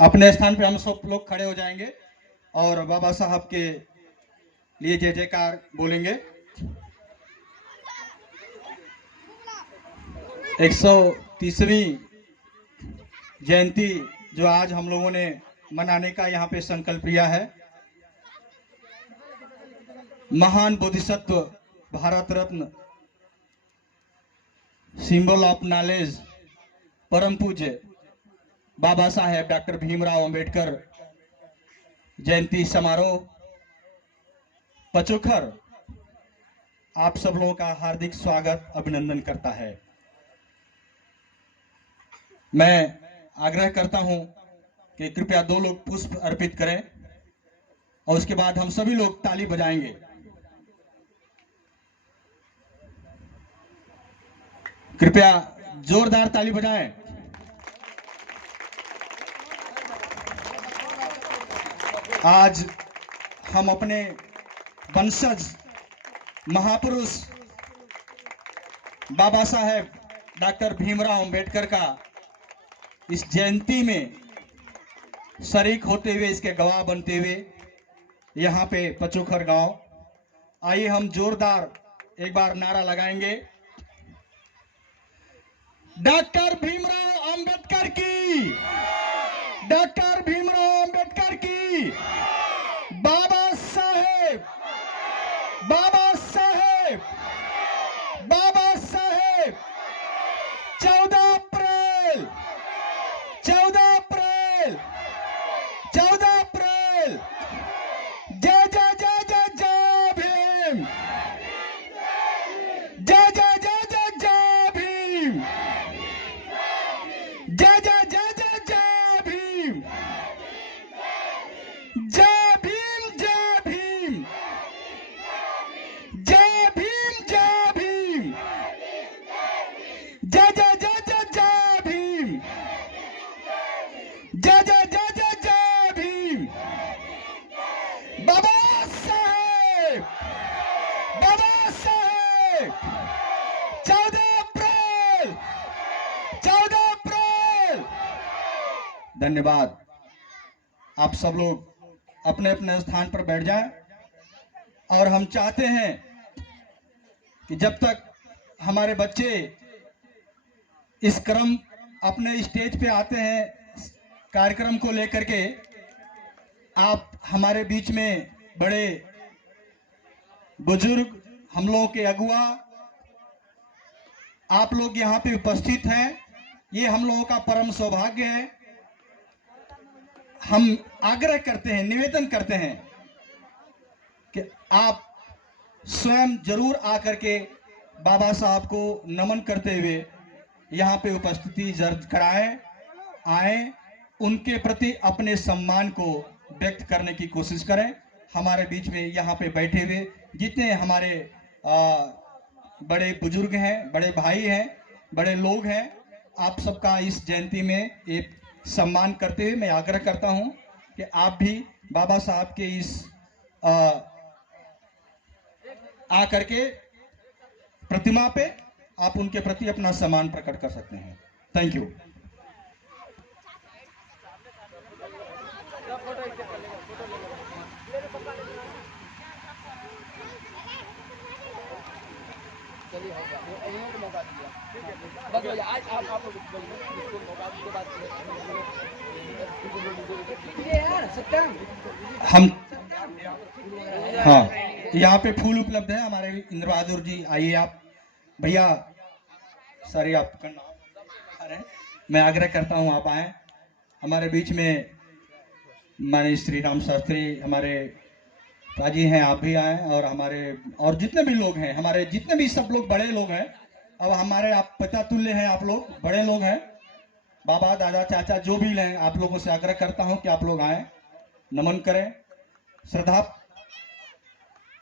अपने स्थान पे हम सब लोग खड़े हो जाएंगे और बाबा साहब के लिए जय जयकार बोलेंगे। 130वीं जयंती जो आज हम लोगों ने मनाने का यहाँ पे संकल्प लिया है। महान Bodhisattva, Bharat Ratna, symbol of knowledge, परम पूज्य बाबा साहेब डॉक्टर भीमराव अंबेडकर जयंती समारोह पचोखर आप सब लोगों का हार्दिक स्वागत अभिनंदन करता है। मैं आग्रह करता हूं कि कृपया 2 लोग पुष्प अर्पित करें और उसके बाद हम सभी लोग ताली बजाएंगे। कृपया जोरदार ताली बजाएं। आज हम अपने वंशज महापुरुष बाबा साहेब डॉक्टर भीमराव अंबेडकर का इस जयंती में शरीक होते हुए, इसके गवाह बनते हुए यहाँ पे पचोखर गांव, आइए हम जोरदार एक बार नारा लगाएंगे। डॉक्टर भीमराव अंबेडकर की, डॉक्टर भीमराव अंबेडकर की, बाबा साहेब, बाबा साहेब, बाबा साहेब। 14 अप्रैल, 14 अप्रैल, 14 अप्रैल। जय जय जय जय जय भीम, जय जय जय जय जय भीम, जय जय जय जय जय भीम, जय भीम, जय भीम, जय भीम, जय भीम, जय जय जय जय जय भीम, जय जय जय जय जय भीम। बाबा साहेब, बाबा साहेब। 14 अप्रैल, 14 अप्रैल। धन्यवाद। आप सब लोग अपने अपने स्थान पर बैठ जाएं और हम चाहते हैं कि जब तक हमारे बच्चे इस क्रम अपने स्टेज पे आते हैं कार्यक्रम को लेकर के, आप हमारे बीच में बड़े बुजुर्ग, हम लोगों के अगुआ, आप लोग यहाँ पे उपस्थित हैं। ये हम लोगों का परम सौभाग्य है। हम आग्रह करते हैं, निवेदन करते हैं कि आप स्वयं जरूर आकर के बाबा साहब को नमन करते हुए यहाँ पे उपस्थिति दर्ज कराएं, आए, उनके प्रति अपने सम्मान को व्यक्त करने की कोशिश करें। हमारे बीच में यहाँ पे बैठे हुए जितने हमारे बड़े बुजुर्ग हैं, बड़े भाई हैं, बड़े लोग हैं, आप सबका इस जयंती में एक सम्मान करते हुए मैं आग्रह करता हूं कि आप भी बाबा साहब के इस आकर के प्रतिमा पे आप उनके प्रति अपना सम्मान प्रकट कर सकते हैं। Thank you. हम हाँ, यहाँ पे फूल उपलब्ध है। हमारे इंद्र बहादुर जी, आइए आप भैया, सॉरी आपका नाम, मैं आग्रह करता हूँ आप आए। हमारे बीच में माननीय श्री राम शास्त्री हमारे पाजी हैं, आप भी आए, और हमारे और जितने भी लोग हैं, हमारे जितने भी सब लोग बड़े लोग हैं, अब हमारे आप पिता तुल्य हैं, आप लोग बड़े लोग हैं, बाबा दादा चाचा जो भी हैं, आप लोगों से आग्रह करता हूं कि आप लोग आए, नमन करें, श्रद्धा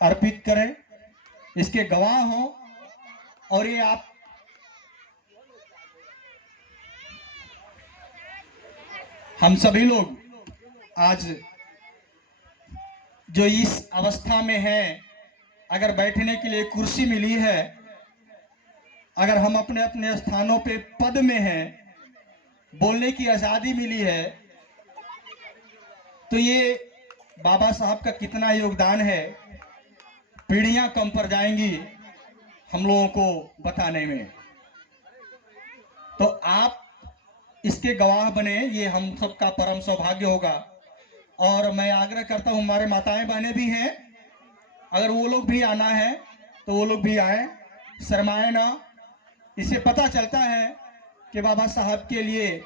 अर्पित करें, इसके गवाह हों। और ये आप हम सभी लोग आज जो इस अवस्था में है, अगर बैठने के लिए कुर्सी मिली है, अगर हम अपने अपने स्थानों पे पद में हैं, बोलने की आजादी मिली है, तो ये बाबा साहब का कितना योगदान है, पीढ़ियां कम पड़ जाएंगी हम लोगों को बताने में। तो आप इसके गवाह बने, ये हम सबका परम सौभाग्य होगा। और मैं आग्रह करता हूं, हमारे माताएं बहनें भी हैं, अगर वो लोग भी आना है तो वो लोग भी आए, शर्माए ना। इससे पता चलता है कि बाबा साहब के लिए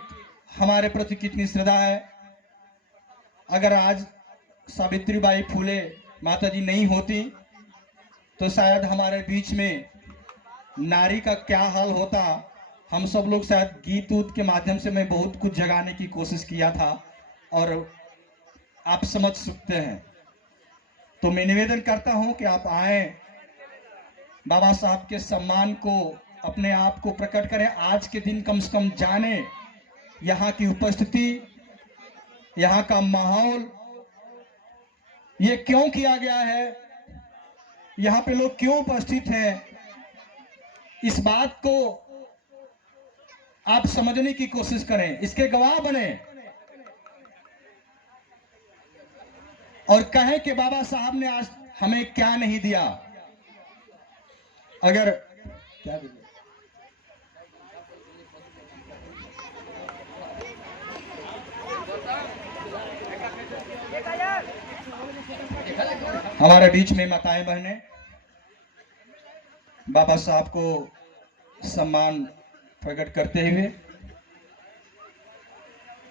हमारे प्रति कितनी श्रद्धा है। अगर आज सावित्रीबाई फुले माता जी नहीं होती तो शायद हमारे बीच में नारी का क्या हाल होता। हम सब लोग शायद गीत उत के माध्यम से मैं बहुत कुछ जगाने की कोशिश किया था और आप समझ सकते हैं। तो मैं निवेदन करता हूं कि आप आए, बाबा साहब के सम्मान को, अपने आप को प्रकट करें। आज के दिन कम से कम जाने यहाँ की उपस्थिति, यहाँ का माहौल, ये क्यों किया गया है, यहाँ पे लोग क्यों उपस्थित हैं, इस बात को आप समझने की कोशिश करें, इसके गवाह बने और कहें कि बाबा साहब ने आज हमें क्या नहीं दिया। अगर क्या हमारे बीच में माताएं बहनें बाबा साहब को सम्मान प्रकट करते हुए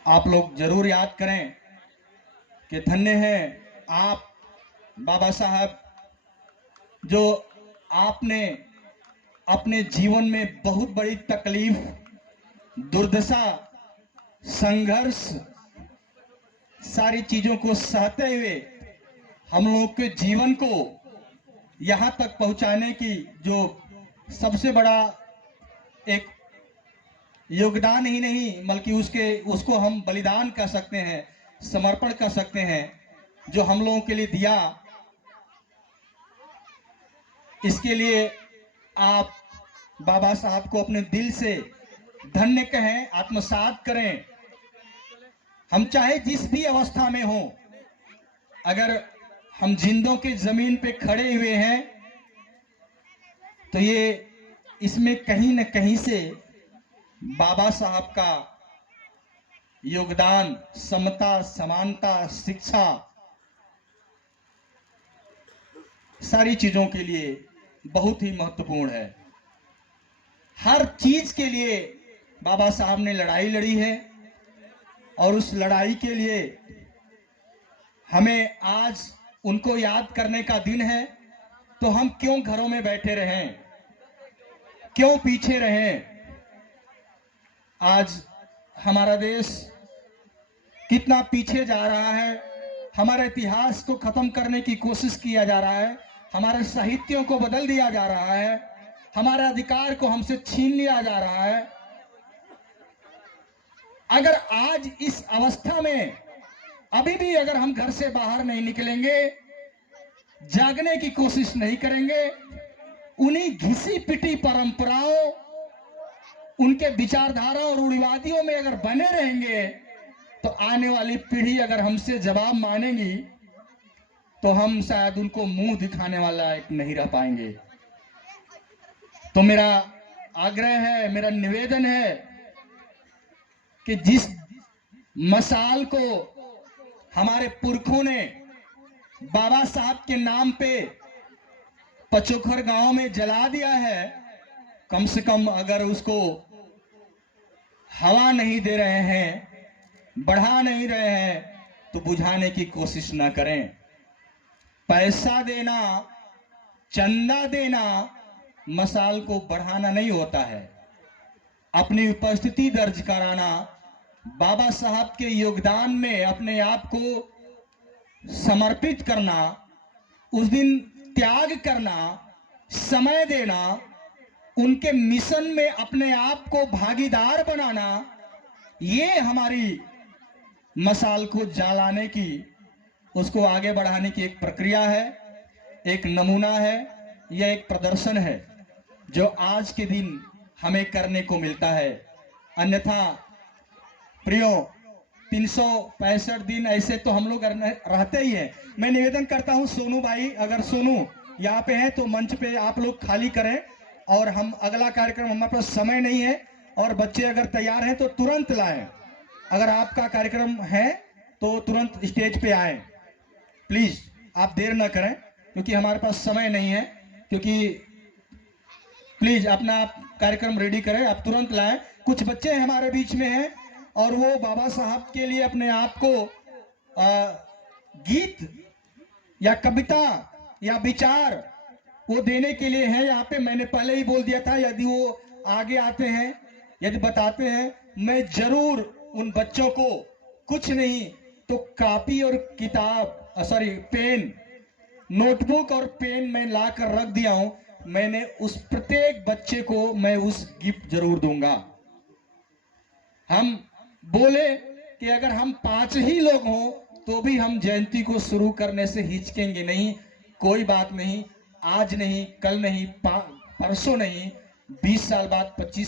आप लोग जरूर याद करें कि धन्य हैं आप बाबा साहब, जो आपने अपने जीवन में बहुत बड़ी तकलीफ, दुर्दशा, संघर्ष, सारी चीजों को सहते हुए हम लोग के जीवन को यहां तक पहुंचाने की जो सबसे बड़ा एक योगदान ही नहीं बल्कि उसको हम बलिदान कर सकते हैं, समर्पण कर सकते हैं, जो हम लोगों के लिए दिया। इसके लिए आप बाबा साहब को अपने दिल से धन्य कहें, आत्मसात करें। हम चाहे जिस भी अवस्था में हो, अगर हम जिंदों के जमीन पे खड़े हुए हैं तो ये इसमें कहीं न कहीं से बाबा साहब का योगदान, समता, समानता, शिक्षा, सारी चीजों के लिए बहुत ही महत्वपूर्ण है। हर चीज के लिए बाबा साहब ने लड़ाई लड़ी है और उस लड़ाई के लिए हमें आज उनको याद करने का दिन है। तो हम क्यों घरों में बैठे रहें, क्यों पीछे रहें। आज हमारा देश कितना पीछे जा रहा है, हमारे इतिहास को खत्म करने की कोशिश किया जा रहा है, हमारे साहित्यों को बदल दिया जा रहा है, हमारे अधिकार को हमसे छीन लिया जा रहा है। अगर आज इस अवस्था में अभी भी अगर हम घर से बाहर नहीं निकलेंगे, जागने की कोशिश नहीं करेंगे, उन्हीं घिसी पिटी परंपराओं, उनके विचारधारा और रूढ़िवादियों में अगर बने रहेंगे तो आने वाली पीढ़ी अगर हमसे जवाब मांगेगी तो हम शायद उनको मुंह दिखाने वाला एक नहीं रह पाएंगे। तो मेरा आग्रह है, मेरा निवेदन है कि जिस मशाल को हमारे पुरखों ने बाबा साहब के नाम पे पचोखर गांव में जला दिया है, कम से कम अगर उसको हवा नहीं दे रहे हैं, बढ़ा नहीं रहे हैं, तो बुझाने की कोशिश ना करें। पैसा देना, चंदा देना मशाल को बढ़ाना नहीं होता है। अपनी उपस्थिति दर्ज कराना, बाबा साहब के योगदान में अपने आप को समर्पित करना, उस दिन त्याग करना, समय देना, उनके मिशन में अपने आप को भागीदार बनाना, ये हमारी मशाल को जलाने की, उसको आगे बढ़ाने की एक प्रक्रिया है, एक नमूना है, यह एक प्रदर्शन है जो आज के दिन हमें करने को मिलता है। अन्यथा प्रियो, 365 दिन ऐसे तो हम लोग रहते ही हैं। मैं निवेदन करता हूं सोनू भाई, अगर सोनू यहाँ पे हैं तो मंच पे आप लोग खाली करें और हम अगला कार्यक्रम, हमारे पास समय नहीं है और बच्चे अगर तैयार हैं तो तुरंत लाएं। अगर आपका कार्यक्रम है तो तुरंत स्टेज पे आए, प्लीज आप देर ना करें क्योंकि हमारे पास समय नहीं है। क्योंकि प्लीज अपना कार्यक्रम रेडी करें, आप तुरंत लाएं। कुछ बच्चे हमारे बीच में हैं और वो बाबा साहब के लिए अपने आप को गीत या कविता या विचार वो देने के लिए है यहाँ पे। मैंने पहले ही बोल दिया था, यदि वो आगे आते हैं, यदि बताते हैं, मैं जरूर उन बच्चों को कुछ नहीं तो कापी और किताब, सॉरी पेन, नोटबुक और पेन मैं ला कर रख दिया हूं। मैंने उस प्रत्येक बच्चे को मैं उस गिफ्ट जरूर दूंगा। हम बोले कि अगर हम 5 ही लोग हों तो भी हम जयंती को शुरू करने से हिचकेंगे नहीं। कोई बात नहीं, आज नहीं, कल नहीं, परसों नहीं, 20 साल बाद, 25